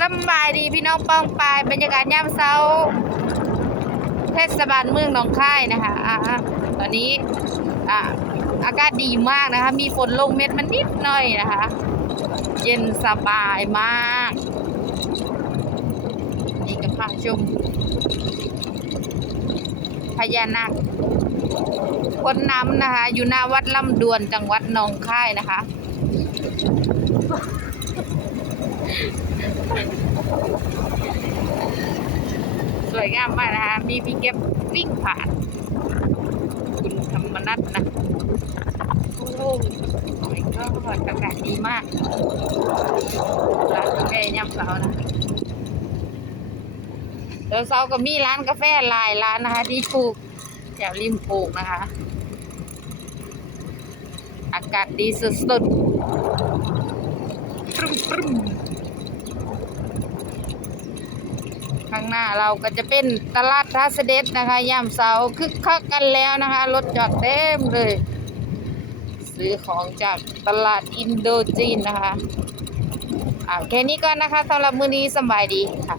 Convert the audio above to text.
สบายดีพี่น้องป้องปายบรรยากาศยามเช้า เทศบาลเมืองหนองคายนะคะอ่าตอนนี้อ่าอากาศดีมากนะคะ มีฝนลงเม็ดมันนิดหน่อยนะคะ เย็นสบายมาก นี่ก็พาชมพญานาคคนน้ำนะคะ อยู่หน้าวัดลำดวนจังหวัดหนองคายนะคะ สวยงามมากนะคะ มีพี่เก็บวิ่งผ่าน คุณธรรมนัทนะโอ้โหก็อากาศดีมากร้านกาแฟยามเช้านะเดี๋ยวเช้าก็มีร้านกาแฟหลายร้านนะคะ ที่ปลูกแถวริมโขงนะคะ อากาศดีสุดๆปรึมปรึม ข้างหน้าเราก็จะเป็นตลาดทัสเดสนะคะยามเสาร์คึกคักกันแล้วนะคะ รถจอดเต็มเลย ซื้อของจากตลาดอินโดจีนนะคะอ่าแค่นี้ก่อนนะคะสำหรับมื้อนี้สบายดีค่ะ